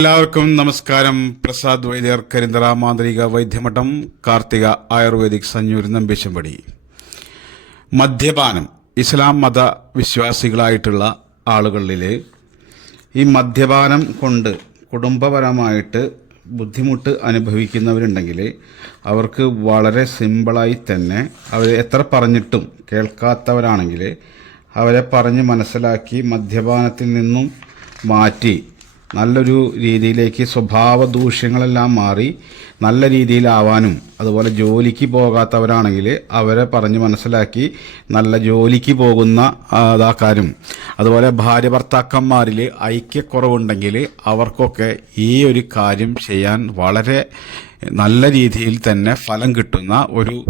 എല്ലാവർക്കും നമസ്കാരം. പ്രസാദ് വൈദ്യർ കരിന്തറ മാന്ത്രിക വൈദ്യമഠം കാർത്തിക ആയുർവേദിക് സഞ്ഞൂര് നമ്പിശമ്പടി മദ്യപാനം ഇസ്ലാം മത വിശ്വാസികളായിട്ടുള്ള ആളുകളിൽ ഈ മദ്യപാനം കൊണ്ട് കുടുംബപരമായിട്ട് ബുദ്ധിമുട്ട് അനുഭവിക്കുന്നവരുണ്ടെങ്കിൽ അവർക്ക് വളരെ സിമ്പിളായി തന്നെ അവർ എത്ര പറഞ്ഞിട്ടും കേൾക്കാത്തവരാണെങ്കിൽ അവരെ പറഞ്ഞ് മനസ്സിലാക്കി മദ്യപാനത്തിൽ നിന്നും മാറ്റി നല്ലൊരു രീതിയിലേക്ക് സ്വഭാവ ദൂഷ്യങ്ങളെല്ലാം മാറി നല്ല രീതിയിലാവാനും അതുപോലെ ജോലിക്ക് പോകാത്തവരാണെങ്കിൽ അവരെ പറഞ്ഞ് മനസ്സിലാക്കി നല്ല ജോലിക്ക് പോകുന്ന ഇതാക്കാനും. അതുപോലെ ഭാര്യ ഭർത്താക്കന്മാരിൽ ഐക്യക്കുറവുണ്ടെങ്കിൽ അവർക്കൊക്കെ ഈ ഒരു കാര്യം ചെയ്യാൻ വളരെ നല്ല രീതിയിൽ തന്നെ ഫലം കിട്ടുന്ന ഒരു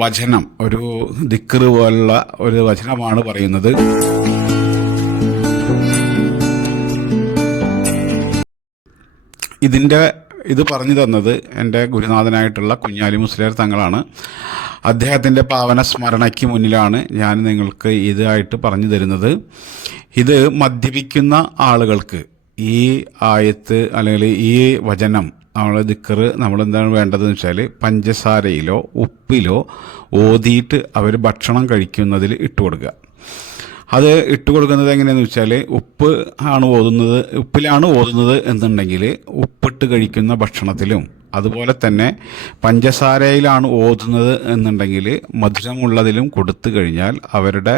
വചനം ഒരു ദിക്കറ് പോലുള്ള ഒരു വചനമാണ് പറയുന്നത്. ഇതിന്റെ ഇത് പറഞ്ഞു തന്നത് എന്റെ ഗുരുനാഥനായിട്ടുള്ള കുഞ്ഞാലി മുസ്ലിയർ തങ്ങളാണ്. അദ്ദേഹത്തിന്റെ പാവന സ്മരണയ്ക്ക് മുന്നിലാണ് ഞാൻ നിങ്ങൾക്ക് ഇതായിട്ട് പറഞ്ഞു തരുന്നത്. ഇത് മദ്യപിക്കുന്ന ആളുകൾക്ക് ഈ ആയത്ത് അല്ലെങ്കിൽ ഈ വചനം നമ്മൾ ദിക്കറ് നമ്മൾ എന്താണ് വേണ്ടതെന്ന് വെച്ചാൽ പഞ്ചസാരയിലോ ഉപ്പിലോ ഓതിയിട്ട് അവർ ഭക്ഷണം കഴിക്കുന്നതിൽ ഇട്ട് കൊടുക്കുക അത് ഇട്ട് കൊടുക്കുന്നത് എങ്ങനെയാണെന്ന് വെച്ചാൽ ഉപ്പ് ആണ് ഓതുന്നത് ഉപ്പിലാണ് ഓതുന്നത് എന്നുണ്ടെങ്കിൽ ഉപ്പിട്ട് കഴിക്കുന്ന ഭക്ഷണത്തിലും അതുപോലെ തന്നെ പഞ്ചസാരയിലാണ് ഓതുന്നത് എന്നുണ്ടെങ്കിൽ മധുരമുള്ളതിലും കൊടുത്തു കഴിഞ്ഞാൽ അവരുടെ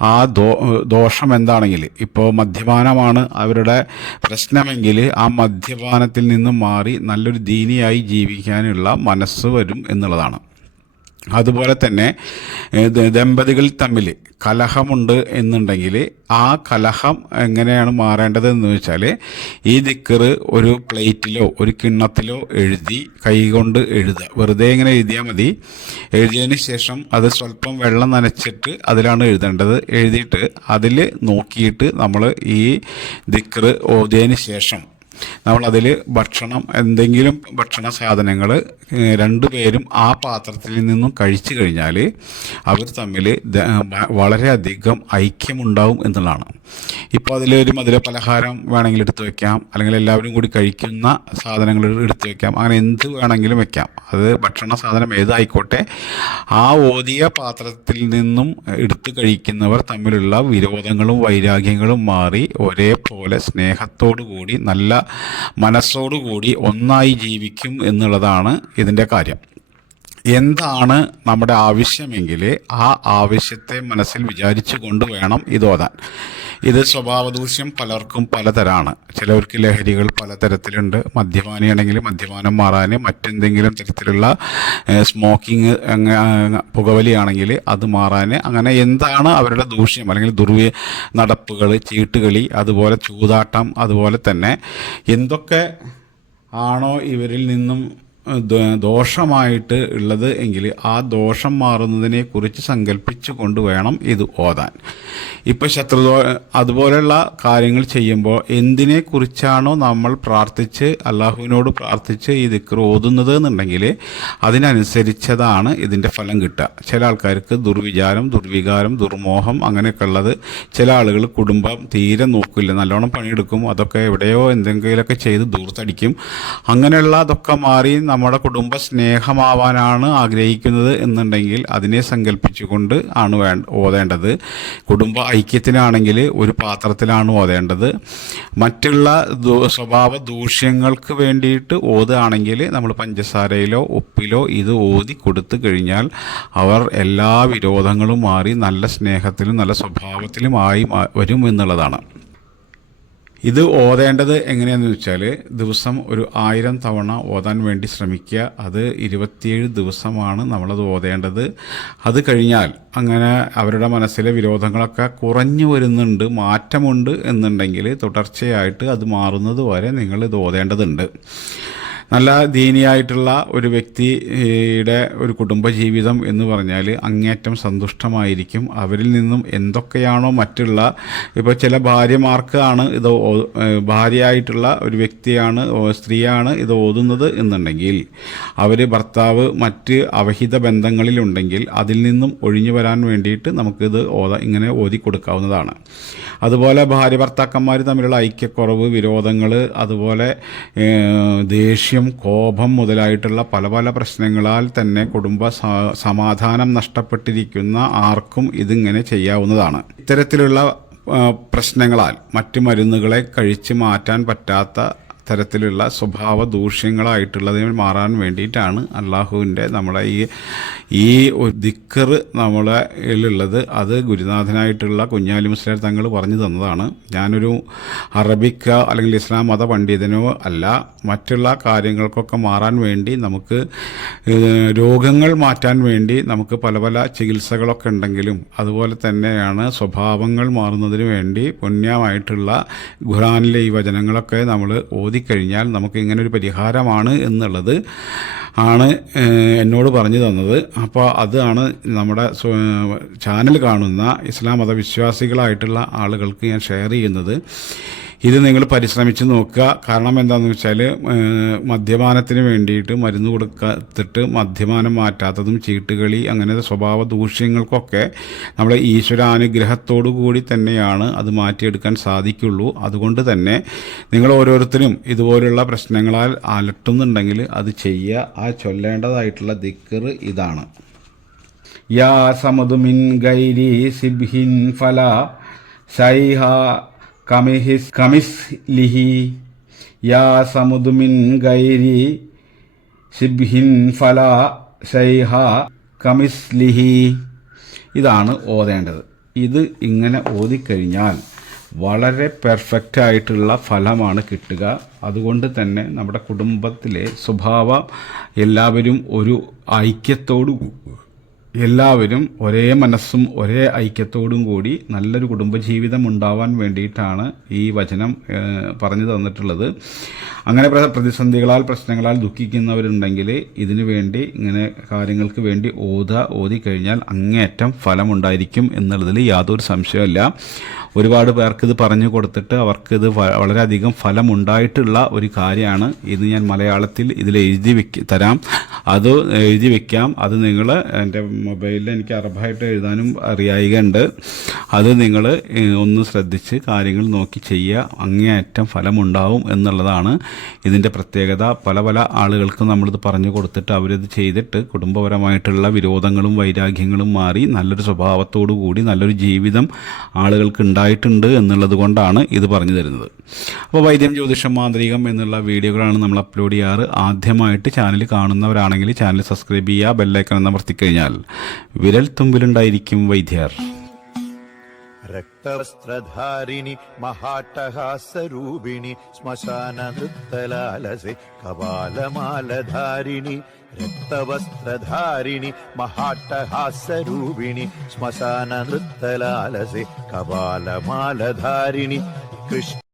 ആ ദോ ദോഷം എന്താണെങ്കിൽ ഇപ്പോൾ മദ്യപാനമാണ് അവരുടെ പ്രശ്നമെങ്കിൽ ആ മദ്യപാനത്തിൽ നിന്നും മാറി നല്ലൊരു ദീനിയായി ജീവിക്കാനുള്ള മനസ്സ് വരും എന്നുള്ളതാണ്. അതുപോലെ തന്നെ ദമ്പതികൾ തമ്മിൽ കലഹമുണ്ട് എന്നുണ്ടെങ്കിൽ ആ കലഹം എങ്ങനെയാണ് മാറേണ്ടത് എന്ന് വെച്ചാൽ ഈ ദിക്കറ് ഒരു പ്ലേറ്റിലോ ഒരു കിണ്ണത്തിലോ എഴുതി കൈകൊണ്ട് എഴുതുക. വെറുതെ ഇങ്ങനെ എഴുതിയാൽ മതി. എഴുതിയതിന് ശേഷം അത് സ്വല്പം വെള്ളം നനച്ചിട്ട് അതിലാണ് എഴുതേണ്ടത്. എഴുതിയിട്ട് അതിൽ നോക്കിയിട്ട് നമ്മൾ ഈ ദിക്കറ് ഓതിയതിന് ശേഷം നമ്മളതിൽ ഭക്ഷണം എന്തെങ്കിലും ഭക്ഷണ സാധനങ്ങൾ രണ്ടുപേരും ആ പാത്രത്തിൽ നിന്നും കഴിച്ചു കഴിഞ്ഞാൽ അവർ തമ്മിൽ വളരെയധികം ഐക്യമുണ്ടാവും എന്നുള്ളതാണ്. ഇപ്പോൾ അതിലൊരു മധുര പലഹാരം വേണമെങ്കിൽ എടുത്തു വയ്ക്കാം അല്ലെങ്കിൽ എല്ലാവരും കൂടി കഴിക്കുന്ന സാധനങ്ങൾ എടുത്തു വയ്ക്കാം അങ്ങനെ എന്ത് വേണമെങ്കിലും വയ്ക്കാം അത് ഭക്ഷണ സാധനം ഏതായിക്കോട്ടെ ആ ഓതിയ പാത്രത്തിൽ നിന്നും എടുത്തു കഴിക്കുന്നവർ തമ്മിലുള്ള വിരോധങ്ങളും വൈരാഗ്യങ്ങളും മാറി ഒരേപോലെ സ്നേഹത്തോടു കൂടി നല്ല മനസ്സോടുകൂടി ഒന്നായി ജീവിക്കും എന്നുള്ളതാണ് ഇതിന്റെ കാര്യം. എന്താണ് നമ്മുടെ ആവശ്യമെങ്കിൽ ആ ആവശ്യത്തെ മനസ്സിൽ വിചാരിച്ചു കൊണ്ട് വേണം ഇത് ഓതാൻ. ഇത് സ്വഭാവദൂഷ്യം പലർക്കും പലതരാണ്. ചിലവർക്ക് ലഹരികൾ പലതരത്തിലുണ്ട്. മദ്യപാനിയാണെങ്കിൽ മദ്യപാനം മാറാൻ മറ്റെന്തെങ്കിലും തരത്തിലുള്ള സ്മോക്കിംഗ് പുകവലിയാണെങ്കിൽ അത് മാറാൻ അങ്ങനെ എന്താണ് അവരുടെ ദൂഷ്യം? അല്ലെങ്കിൽ ദുർവ്യ നടപ്പുകൾ ചീട്ടുകളി അതുപോലെ ചൂതാട്ടം അതുപോലെ തന്നെ എന്തൊക്കെ ആണോ ഇവരിൽ നിന്നും ദോഷമായിട്ട് ഉള്ളത് എങ്കിൽ ആ ദോഷം മാറുന്നതിനെ കുറിച്ച് സങ്കല്പിച്ചു കൊണ്ട് വേണം ഇത് ഓതാൻ. ഇപ്പൊ ശത്രുദോ അതുപോലെയുള്ള കാര്യങ്ങൾ ചെയ്യുമ്പോൾ എന്തിനെ കുറിച്ചാണോ നമ്മൾ പ്രാർത്ഥിച്ച് അള്ളാഹുവിനോട് പ്രാർത്ഥിച്ച് ഈ ദിക്ർ ഓതുന്നത് എന്നുണ്ടെങ്കിൽ അതിനനുസരിച്ചതാണ് ഇതിന്റെ ഫലം കിട്ടുക. ചില ആൾക്കാർക്ക് ദുർവിചാരം ദുർവികാരം ദുർമോഹം അങ്ങനെയൊക്കെ ഉള്ളത് ചില ആളുകൾ കുടുംബം തീരെ നോക്കില്ല നല്ലോണം പണിയെടുക്കും അതൊക്കെ എവിടെയോ എന്തെങ്കിലുമൊക്കെ ചെയ്ത് ദൂർത്തടിക്കും. അങ്ങനെയുള്ള അതൊക്കെ മാറി നമ്മുടെ കുടുംബ സ്നേഹമാവാനാണ് ആഗ്രഹിക്കുന്നത് എന്നുണ്ടെങ്കിൽ അതിനെ സങ്കല്പിച്ചുകൊണ്ട് ആണ് വേ ഓതേണ്ടത്. കുടുംബ ഐക്യത്തിനാണെങ്കിൽ ഒരു പാത്രത്തിലാണ് ഓതേണ്ടത്. മറ്റുള്ള സ്വഭാവ ദൂഷ്യങ്ങൾക്ക് വേണ്ടിയിട്ട് ഓതുകയാണെങ്കിൽ നമ്മൾ പഞ്ചസാരയിലോ ഉപ്പിലോ ഇത് ഓതി കൊടുത്തു കഴിഞ്ഞാൽ അവർ എല്ലാ വിരോധങ്ങളും മാറി നല്ല സ്നേഹത്തിലും നല്ല സ്വഭാവത്തിലും ആയി വരും എന്നുള്ളതാണ്. ഇത് ഓതേണ്ടത് എങ്ങനെയാണെന്ന് വെച്ചാൽ ദിവസം ഒരു ആയിരം തവണ ഓതാൻ വേണ്ടി ശ്രമിക്കുക. അത് ഇരുപത്തിയേഴ് ദിവസമാണ് നമ്മളത് ഓതേണ്ടത്. അത് കഴിഞ്ഞാൽ അങ്ങനെ അവരുടെ മനസ്സിലെ വിരോധങ്ങളൊക്കെ കുറഞ്ഞു വരുന്നുണ്ട് മാറ്റമുണ്ട് എന്നുണ്ടെങ്കിൽ തുടർച്ചയായിട്ട് അത് മാറുന്നത് വരെ നിങ്ങൾ ഇത് ഓതേണ്ടതുണ്ട്. നല്ല ദീനിയായിട്ടുള്ള ഒരു വ്യക്തിയുടെ ഒരു കുടുംബജീവിതം എന്ന് പറഞ്ഞാൽ അങ്ങേറ്റം സന്തുഷ്ടമായിരിക്കും. അവരിൽ നിന്നും എന്തൊക്കെയാണോ മറ്റുള്ള ഇപ്പോൾ ചില ഭാര്യമാർക്കാണ് ഇത് ഭാര്യയായിട്ടുള്ള ഒരു വ്യക്തിയാണ് സ്ത്രീയാണ് ഇത് ഓതുന്നത് എന്നുണ്ടെങ്കിൽ അവർ ഭർത്താവ് മറ്റ് അവഹിത ബന്ധങ്ങളിലുണ്ടെങ്കിൽ അതിൽ നിന്നും ഒഴിഞ്ഞു വരാൻ വേണ്ടിയിട്ട് നമുക്കിത് ഓത ഇങ്ങനെ ഓതി കൊടുക്കാവുന്നതാണ്. അതുപോലെ ഭാര്യ ഭർത്താക്കന്മാർ തമ്മിലുള്ള ഐക്യക്കുറവ് വിരോധങ്ങൾ അതുപോലെ ഏഹ്, ദേഷ്യം കോപം മുതലായിട്ടുള്ള പല പല പ്രശ്നങ്ങളാൽ തന്നെ കുടുംബ സമാധാനം നഷ്ടപ്പെട്ടിരിക്കുന്ന ആർക്കും ഇതിങ്ങനെ ചെയ്യാവുന്നതാണ്. ഇത്തരത്തിലുള്ള പ്രശ്നങ്ങളാൽ മറ്റ് മരുന്നുകളെ കഴിച്ച് മാറ്റാൻ പറ്റാത്ത തരത്തിലുള്ള സ്വഭാവ ദൂഷ്യങ്ങളായിട്ടുള്ളതിന് മാറാൻ വേണ്ടിയിട്ടാണ് അള്ളാഹുവിന്റെ നമ്മളെ ഈ ഈ ദിക്കർ ഉള്ളത് അത് ഗുരുനാഥനായിട്ടുള്ള കുഞ്ഞാലി മുസ്ലിം തങ്ങൾ പറഞ്ഞു തന്നതാണ്. ഞാനൊരു അറബിക്ക അല്ലെങ്കിൽ ഇസ്ലാം മത പണ്ഡിതനോ അല്ല. മറ്റുള്ള കാര്യങ്ങൾക്കൊക്കെ മാറാൻ വേണ്ടി നമുക്ക് രോഗങ്ങൾ മാറ്റാൻ വേണ്ടി നമുക്ക് പല പല ചികിത്സകളൊക്കെ ഉണ്ടെങ്കിലും അതുപോലെ തന്നെയാണ് സ്വഭാവങ്ങൾ മാറുന്നതിന് വേണ്ടി പുണ്യമായിട്ടുള്ള ഖുറാനിലെ ഈ വചനങ്ങളൊക്കെ നമ്മൾ ഓതിക്കഴിഞ്ഞാൽ നമുക്ക് ഇങ്ങനെ ഒരു പരിഹാരമാണ് എന്നുള്ളത് ആണ് എന്നോട് പറഞ്ഞു തന്നത്. അപ്പോൾ അതാണ് നമ്മുടെ ചാനൽ കാണുന്ന ഇസ്ലാം മതവിശ്വാസികളായിട്ടുള്ള ആളുകൾക്ക് ഞാൻ ഷെയർ ചെയ്യുന്നത്. ഇത് നിങ്ങൾ പരിശ്രമിച്ച് നോക്കുക. കാരണം എന്താണെന്ന് വെച്ചാൽ മദ്യപാനത്തിന് വേണ്ടിയിട്ട് മരുന്ന് കൊടുക്കത്തിട്ട് മദ്യപാനം മാറ്റാത്തതും ചീട്ടുകളി അങ്ങനെ സ്വഭാവ ദൂഷ്യങ്ങൾക്കൊക്കെ നമ്മൾ ഈശ്വരാനുഗ്രഹത്തോടു കൂടി തന്നെയാണ് അത് മാറ്റിയെടുക്കാൻ സാധിക്കുള്ളൂ. അതുകൊണ്ട് തന്നെ നിങ്ങൾ ഓരോരുത്തരും ഇതുപോലുള്ള പ്രശ്നങ്ങളാൽ അലട്ടുന്നുണ്ടെങ്കിൽ അത് ചെയ്യുക. ആ ചൊല്ലേണ്ടതായിട്ടുള്ള ദിക്കർ ഇതാണ്. യാ സമതുമിൻ ഗൈരി സിബ്ഹിൻ ഫല ശൈഹ കമിഹിസ് കമിസ് ലിഹി യാ സമുദുമിൻ ഗൈരി സിബ്ഹിൻ ഫല ഷൈഹ കമിസ് ലിഹി. ഇതാണ് ഓതേണ്ടത്. ഇത് ഇങ്ങനെ ഓതിക്കഴിഞ്ഞാൽ വളരെ പെർഫെക്റ്റ് ആയിട്ടുള്ള ഫലമാണ് കിട്ടുക. അതുകൊണ്ട് തന്നെ നമ്മുടെ കുടുംബത്തിലെ സ്വഭാവം എല്ലാവരും ഒരു ഐക്യത്തോടു എല്ലാവരും ഒരേ മനസ്സും ഒരേ ഐക്യത്തോടും കൂടി നല്ലൊരു കുടുംബജീവിതം ഉണ്ടാവാൻ വേണ്ടിയിട്ടാണ് ഈ വചനം പറഞ്ഞു തന്നിട്ടുള്ളത്. അങ്ങനെ പ്ര- പ്രതിസന്ധികളാൽ പ്രശ്നങ്ങളാൽ ദുഃഖിക്കുന്നവരുണ്ടെങ്കിൽ ഇതിനു വേണ്ടി ഇങ്ങനെ കാര്യങ്ങൾക്ക് വേണ്ടി ഓത ഓതി കഴിഞ്ഞാൽ അങ്ങേയറ്റം ഫലമുണ്ടായിരിക്കും എന്നുള്ളതിൽ യാതൊരു സംശയമില്ല ഒരുപാട് പേർക്ക് ഇത് പറഞ്ഞു കൊടുത്തിട്ട് അവർക്ക് ഇത് വളരെയധികം ഫലമുണ്ടായിട്ടുള്ള ഒരു കാര്യമാണ് ഇത് ഞാൻ മലയാളത്തിൽ ഇതിൽ എഴുതി വെക്ക തരാം. അത് എഴുതി വെക്കാം. അത് നിങ്ങൾ എന്റെ മൊബൈലിൽ എനിക്ക് അറബായിട്ട് എഴുതാനും അറിയായികയുണ്ട്. അത് നിങ്ങൾ ഒന്ന് ശ്രദ്ധിച്ച് കാര്യങ്ങൾ നോക്കി ചെയ്യുക. അങ്ങേയറ്റം ഫലമുണ്ടാവും എന്നുള്ളതാണ് ഇതിന്റെ പ്രത്യേകത. പല പല ആളുകൾക്കും നമ്മളിത് പറഞ്ഞു കൊടുത്തിട്ട് അവരിത് ചെയ്തിട്ട് കുടുംബപരമായിട്ടുള്ള വിരോധങ്ങളും വൈരാഗ്യങ്ങളും മാറി നല്ലൊരു സ്വഭാവത്തോടു കൂടി നല്ലൊരു ജീവിതം ആളുകൾക്ക് ഉണ്ടായിട്ടുണ്ട് എന്നുള്ളത് കൊണ്ടാണ് ഇത് പറഞ്ഞു തരുന്നത്. അപ്പോൾ വൈദ്യം ജ്യോതിഷം മാന്ത്രികം എന്നുള്ള വീഡിയോകളാണ് നമ്മൾ അപ്ലോഡ് ചെയ്യാറ്. ആദ്യമായിട്ട് ചാനൽ കാണുന്നവരാണെങ്കിൽ ചാനൽ സബ്സ്ക്രൈബ് ചെയ്യുക ബെല്ലൈക്കൺ അമർത്തിക്കഴിഞ്ഞാൽ വിരൽ തുമ്പിലുണ്ടായിരിക്കും വൈദ്യർ. रक्तवस्त्रधारिणि महाट्टहासरूपिणि स्मशान कपालमालधारिणि रक्तवस्त्रधारिणि महाट्टहासरूपिणि स्मशान कपालमालधारिणि कृष्ण